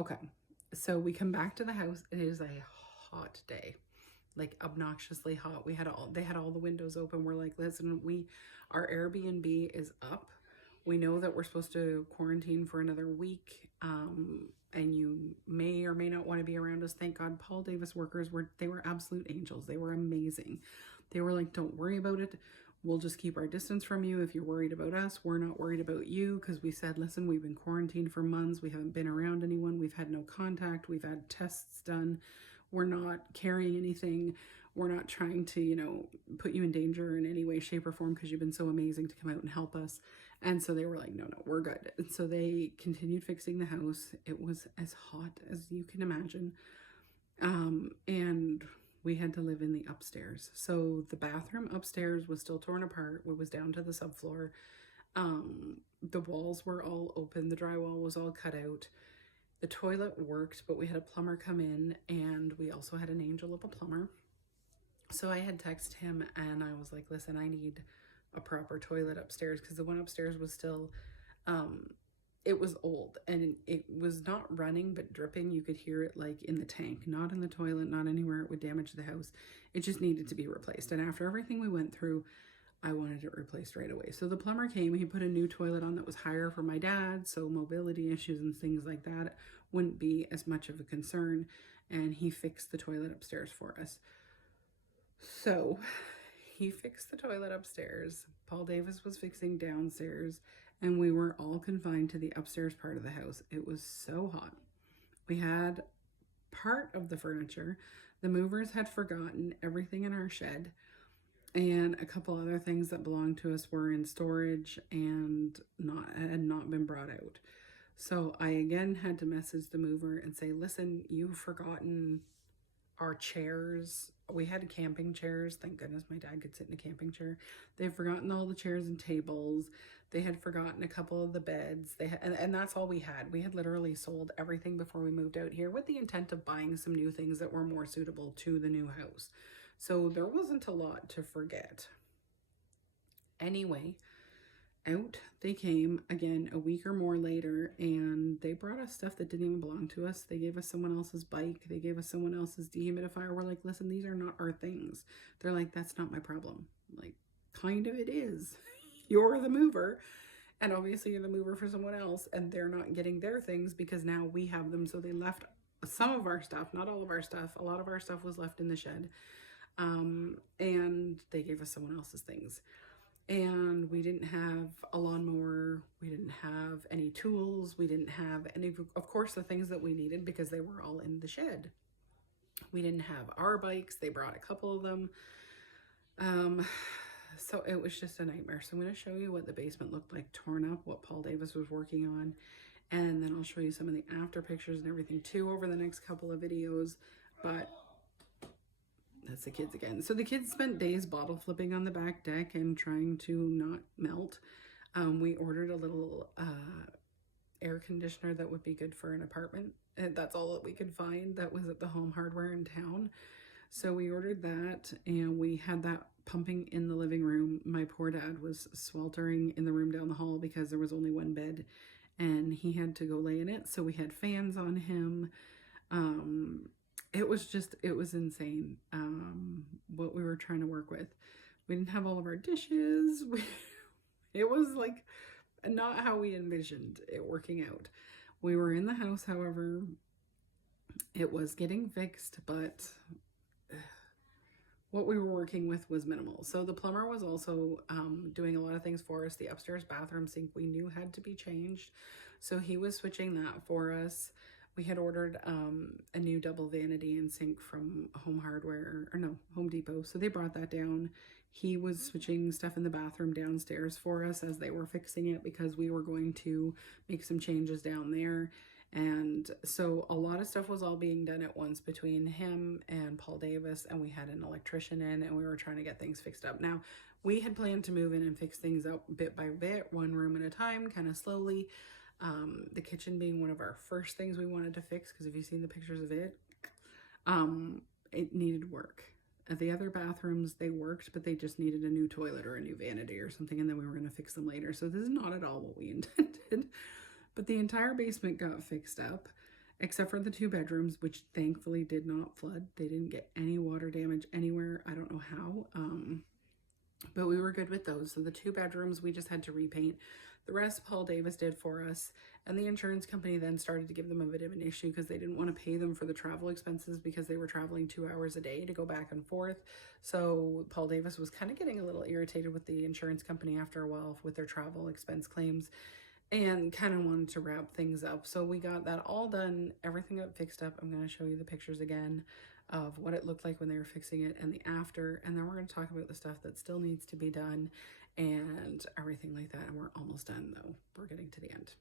Okay, so we come back to the house. It is a hot day, like obnoxiously hot. They had all the windows open. We're like, listen, our Airbnb is up. We know that we're supposed to quarantine for another week. And you may or may not want to be around us. Thank God Paul Davis workers were absolute angels. They were amazing. They were like, don't worry about it. We'll just keep our distance from you. If you're worried about us, we're not worried about you, because we said, listen, we've been quarantined for months. We haven't been around anyone. We've had no contact. We've had tests done. We're not carrying anything. We're not trying to, put you in danger in any way, shape, or form, because you've been so amazing to come out and help us. And so they were like, no, we're good. And so they continued fixing the house. It was as hot as you can imagine. And we had to live in the upstairs. So the bathroom upstairs was still torn apart. It was down to the subfloor. The walls were all open. The drywall was all cut out. The toilet worked, but we had a plumber come in, and we also had an angel of a plumber. So I had texted him and I was like, listen, I need a proper toilet upstairs, because the one upstairs was still, it was old and it was not running but dripping. You could hear it like in the tank, not in the toilet, not anywhere it would damage the house. It just needed to be replaced. And after everything we went through, I wanted it replaced right away. So the plumber came, he put a new toilet on that was higher for my dad, so mobility issues and things like that wouldn't be as much of a concern, and he fixed the toilet upstairs for us. So he fixed the toilet upstairs. Paul Davis was fixing downstairs, and we were all confined to the upstairs part of the house. It was so hot. We had part of the furniture. The movers had forgotten everything in our shed, and a couple other things that belonged to us were in storage and had not been brought out. So I again had to message the mover and say, listen, you've forgotten our chairs. We had camping chairs. Thank goodness my dad could sit in a camping chair. They've forgotten all the chairs and tables. They had forgotten a couple of the beds. And that's all we had. We had literally sold everything before we moved out here, with the intent of buying some new things that were more suitable to the new house. So there wasn't a lot to forget. Anyway, out they came again a week or more later, and they brought us stuff that didn't even belong to us. They gave us someone else's bike. They gave us someone else's dehumidifier. We're like, listen, these are not our things. They're like, that's not my problem. Like, kind of it is. You're the mover, and obviously you're the mover for someone else, and they're not getting their things because now we have them. So they left some of our stuff, not all of our stuff. A lot of our stuff was left in the shed. And they gave us someone else's things. And we didn't have a lawnmower. We didn't have any tools. We didn't have any, of course, the things that we needed, because they were all in the shed. We didn't have our bikes. They brought a couple of them. So it was just a nightmare. So I'm going to show you what the basement looked like torn up, what Paul Davis was working on. And then I'll show you some of the after pictures and everything too over the next couple of videos. But that's the kids again. So the kids spent days bottle flipping on the back deck and trying to not melt. We ordered a little air conditioner that would be good for an apartment. And that's all that we could find that was at the Home Hardware in town. So we ordered that, and we had that pumping in the living room. My poor dad was sweltering in the room down the hall because there was only one bed, and he had to go lay in it. So we had fans on him. It was insane, what we were trying to work with. We didn't have all of our dishes. It was like not how we envisioned it working out. We were in the house, however. It was getting fixed, but what we were working with was minimal. So the plumber was also doing a lot of things for us. The upstairs bathroom sink we knew had to be changed, so he was switching that for us. We had ordered a new double vanity and sink from Home Depot. So they brought that down. He was switching stuff in the bathroom downstairs for us as they were fixing it, because we were going to make some changes down there. And so a lot of stuff was all being done at once between him and Paul Davis, and we had an electrician in, and we were trying to get things fixed up. Now, we had planned to move in and fix things up bit by bit, one room at a time, kind of slowly. The kitchen being one of our first things we wanted to fix, because if you've seen the pictures of it, it needed work. The other bathrooms, they worked, but they just needed a new toilet or a new vanity or something, and then we were going to fix them later. So this is not at all what we intended. But the entire basement got fixed up, except for the 2 bedrooms, which thankfully did not flood. They didn't get any water damage anywhere. I don't know how. But we were good with those. So the 2 bedrooms, we just had to repaint. The rest, Paul Davis did for us. And the insurance company then started to give them a bit of an issue because they didn't want to pay them for the travel expenses because they were traveling 2 hours a day to go back and forth. So Paul Davis was kind of getting a little irritated with the insurance company after a while with their travel expense claims and kind of wanted to wrap things up. So we got that all done, everything got fixed up. I'm going to show you the pictures again of what it looked like when they were fixing it and the after. And then we're going to talk about the stuff that still needs to be done and everything like that. And we're almost done though. We're getting to the end.